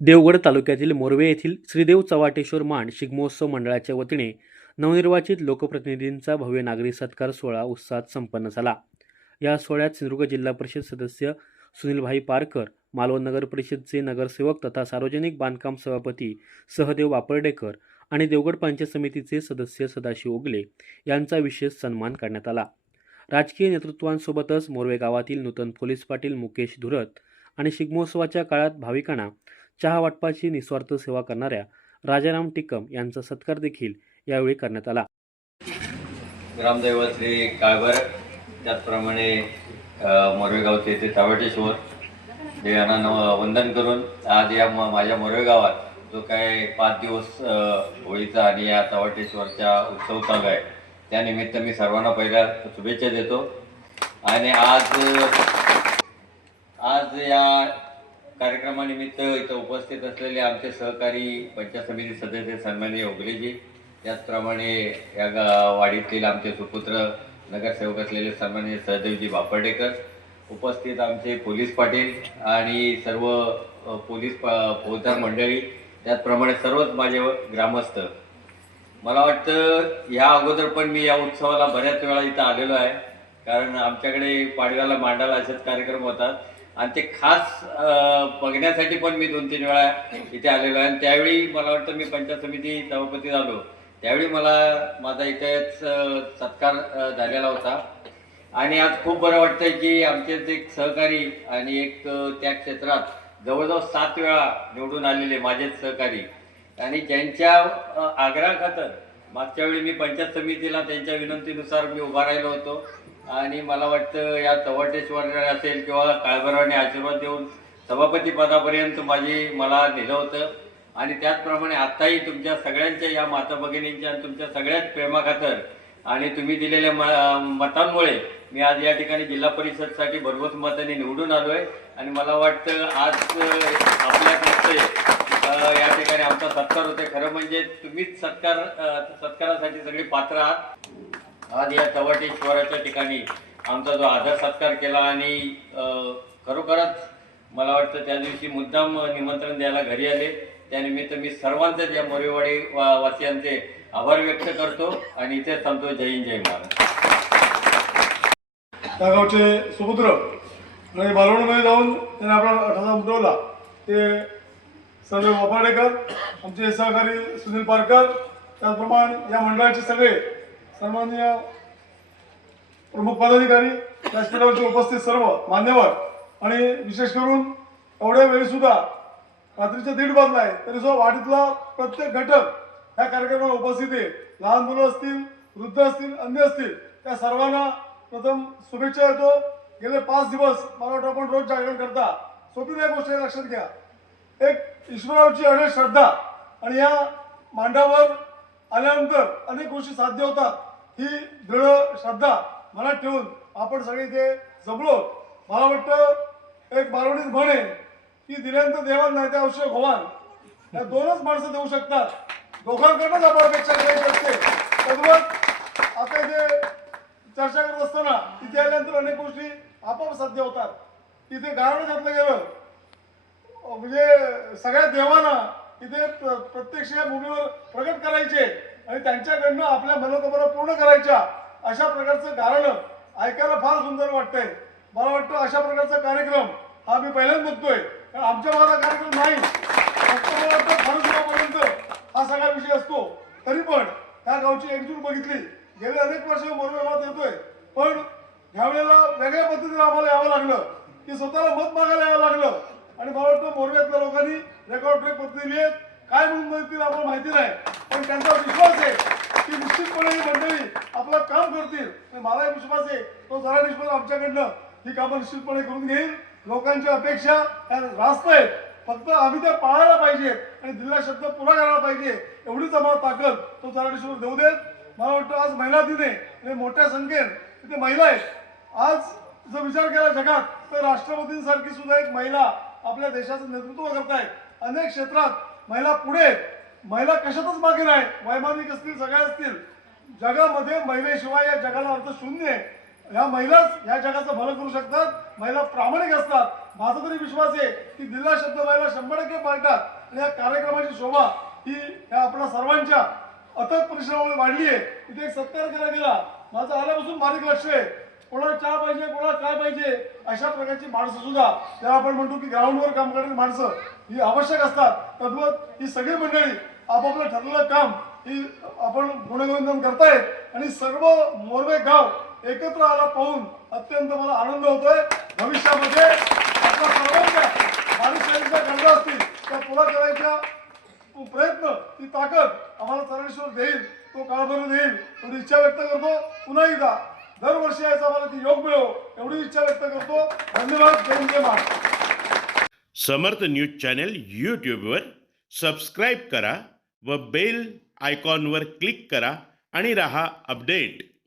देवगड तालुक्यातील मोरवे येथील श्रीदेव चव्हाटेश्वर मांड शिगमोत्सव मंडळाच्या वतीने नवनिर्वाचित लोकप्रतिनिधींचा भव्य नागरी सत्कार सोहळा उत्साहात संपन्न झाला। या सोहळ्यात सिंधुदुर्ग जिल्हा परिषद सदस्य सुनीलभाई पारकर, मालवण नगर परिषदचे नगरसेवक तथा सार्वजनिक बांधकाम सभापती सहदेव वापर्डेकर आणि देवगड पंचायत समितीचे सदस्य सदाशिव ओगले यांचा विशेष सन्मान करण्यात आला। राजकीय नेतृत्वांसोबतच मोरवे गावातील नूतन पोलीस पाटील मुकेश धुरत आणि शिगमोत्सवाच्या काळात भाविकांना चहा वाटपाची निस्वार्थ सेवा करणाऱ्या राजाराम टिकम यांचा सत्कार देखील यावेळी करण्यात आला। ग्रामदैवत श्री काळभर, त्याचप्रमाणे मोरवे गावचे ते चव्हाटेश्वर देवांना वंदन करून आज या माझ्या मोरवे गावात जो काय 5 दिवस होळीचा आणि या चव्हाटेश्वरचा उत्सव चालू आहे त्यानिमित्त मी सर्वांना पहिल्या शुभेच्छा देतो। आणि आज या कार्यक्रमानिमित्त इथं उपस्थित असलेले आमचे सहकारी पंचायत समिती सदस्य सन्माननीय ओगलेजी, त्याचप्रमाणे या वाडीतील आमचे सुपुत्र नगरसेवक असलेले सन्माननीय सहदेवजी वापर्डेकर, उपस्थित आमचे पोलीस पाटील आणि सर्व पोलीस फौजदार मंडळी, त्याचप्रमाणे सर्वच माझे ग्रामस्थ। मला वाटतं ह्या अगोदर पण मी या उत्सवाला बऱ्याच वेळा इथं आलेलो आहे, कारण आमच्याकडे पाडव्याला मांडाला असेच कार्यक्रम होतात आणि ते खास बघण्यासाठी पण मी 2-3 वेळा इथे आलेलो आहे। आणि त्यावेळी मला वाटतं मी पंचायत समिती सभापती झालो त्यावेळी मला माझा इथेच सत्कार झालेला होता। आणि आज खूप बरं वाटतंय की आमचेच एक सहकारी आणि एक त्या क्षेत्रात जवळजवळ 7 वेळा निवडून आलेले माझेच सहकारी आणि ज्यांच्या आग्रहाखातर मागच्या वेळी मी पंचायत समितीला त्यांच्या विनंतीनुसार मी उभा राहिलो होतो आणि मला वाटतं या चव्हाटेश्वर असेल किंवा काळभराने आशीर्वाद देऊन सभापती पदापर्यंत मला नेलं होतं। आणि त्याचप्रमाणे आत्ताही तुमच्या सगळ्यांच्या या माता भगिनींच्या आणि तुमच्या सगळ्याच प्रेमाखातर आणि तुम्ही दिलेल्या मतांमुळे मी आज या ठिकाणी जिल्हा परिषदसाठी भरघोस मताने निवडून आलो आहे। आणि मला वाटतं आज आपल्याकडे या ठिकाणी आमचा सत्कार होते। खरं म्हणजे तुम्हीच सत्कारासाठी सगळे पात्र आहात। आज या चव्हाटेश्वराच्या ठिकाणी आमचा जो आदर सत्कार केला आणि खरोखरच मला वाटतं त्या दिवशी मुद्दाम निमंत्रण द्यायला घरी आले, त्यानिमित्त मी सर्वांचे या मोरेवाडी वासियांचे आभार व्यक्त करतो आणि इथे थांबतो। जय हिंद, जय महाराष्ट्र। त्या गावचे सुपुत्र आणि मालवणमध्ये जाऊन त्यांनी आपला ठसा उमटवला ते सर्व वापाडेकर, आमचे सहकारी सुनील पारकर, त्याचप्रमाणे या मंडळाचे सगळे सन्माननीय प्रमुख पदाधिकारी, व्यासपीठावरचे उपस्थित सर्व मान्यवर आणि विशेष करून एवढ्या वेळी सुद्धा रात्रीचे 1:30 वाजला आहे तरी सुद्धा वाडीतला प्रत्येक घटक ह्या कार्यक्रमाला उपस्थित आहे। लहान मुलं असतील, वृद्ध असतील, अन्य असतील, त्या सर्वांना प्रथम शुभेच्छा देतो। गेले 5 दिवस मला वाटतं आपण रोज जागरण करता, सोपी नाही गोष्ट लक्षात घ्या। एक ईश्वरावरची अनेक श्रद्धा आणि या मांडावर आल्यानंतर अनेक गोष्टी साध्य होतात ही दृढ श्रद्धा मनात ठेवून आपण सगळे इथे जमलो। मला वाटतं एक मालवणीत म्हण आहे की दिल्यानंतर देवान नाही त्या औषध भगवान, या 2च माणसं देऊ शकतात, दोघांकडूनच आपण अपेक्षा करायची असते। तद्वत आता इथे चर्चा करत असताना इथे आल्यानंतर अनेक गोष्टी आपोआप साध्य होतात। तिथे गारणं घातलं गेलं म्हणजे सगळ्या देवांना इथे प्रत्यक्ष या भूमीवर प्रकट करायचे आणि त्यांच्याकडनं आपल्या मनोकामना पूर्ण करायच्या, अशा प्रकारचं गारणं ऐकायला फार सुंदर वाटतंय। मला वाटतं अशा प्रकारचा कार्यक्रम हा मी पहिल्यांदा बघतोय, कारण आमच्या भागात कार्यक्रम नाही। फक्त मला वाटतं फारुसगावपर्यंत हा सगळा विषय असतो। तरी पण त्या गावची एकजूट बघितली, गेले अनेक वर्ष मोरवे गावात येतोय, पण ह्यावेळेला वेगळ्या पद्धतीने आम्हाला यावं लागलं की स्वतःला मत मागायला यावं लागलं। आणि मला वाटतं मोरव्यातल्या लोकांनी रेकॉर्ड ब्रेक पद्धतीने काय म्हणून म्हणतील आम्हाला माहिती नाही, पण त्यांचा विश्वास आहे की निश्चितपणे ही मंडळी आपलं काम करतील। मला विश्वास आहे तो सारा विश्वास आमच्याकडनं ही कामं निश्चितपणे करून घेईल। लोकांच्या अपेक्षा ह्या रास्त आहेत, फक्त आम्ही त्या पाळायला पाहिजेत आणि दिलेला शब्द पुरा करायला पाहिजे, एवढीच आम्हाला ताकद तो चव्हाटेश्वर देऊ देत। मला वाटतं आज महिला दिन आहे आणि मोठ्या संख्येने तिथे महिला आहेत। आज जर विचार केला जगात तर राष्ट्रपतींसारखी सुद्धा एक महिला आपल्या देशाचं नेतृत्व करतायत। अनेक क्षेत्रात महिला पुढे आहेत, महिला कशातच मागे नाही, वैमानिक असतील, सगळ्या असतील, जगामध्ये महिलेशिवाय या जगाला अर्थ शून्य आहे। ह्या महिलाच ह्या जगाचं भलं करू शकतात. महिला प्रामाणिक असतात. माझा तरी विश्वास आहे की दिलेला शब्द महिला 100% पाळतात. आणि या कार्यक्रमाची शोभा ही या आपल्या सर्वांच्या अथक परिश्रमामुळे वाढली आहे. इथे एक सत्कार केला गेला. माझं आल्यापासून बारीक लक्ष आहे. कोणाला चहा पाहिजे, कोणाला काय पाहिजे, अशा प्रकारची माणसं सुद्धा ज्याला आपण म्हणतो की ग्राउंडवर काम करणारी माणसं ही आवश्यक असतात. तद्वत ही सगळी मंडळी आपापलं ठरलेलं काम ही आपण गुणगोविंदन करतायत आणि सर्व मोरवे गाव एकत्र आला पाहून अत्यंत मला आनंद होतोय. भविष्यामध्ये आपल्या सर्वांच्या बारिशांच्या गरजा असतील त्या पुरा करायच्या प्रयत्न, ती ताकद आम्हाला चरणेश्वर देईल, तो काळभर देईल एवढी इच्छा व्यक्त करतो. पुन्हा एकदा दरवर्षी यायचा मला ती योग मिळो एवढी इच्छा व्यक्त करतो. धन्यवाद. जय हिंद, जय महाराष्ट्र. समर्थ न्यूज चॅनल यूट्यूबवर सबस्क्राईब करा व बेल आयकॉनवर क्लिक करा आणि रहा अपडेट.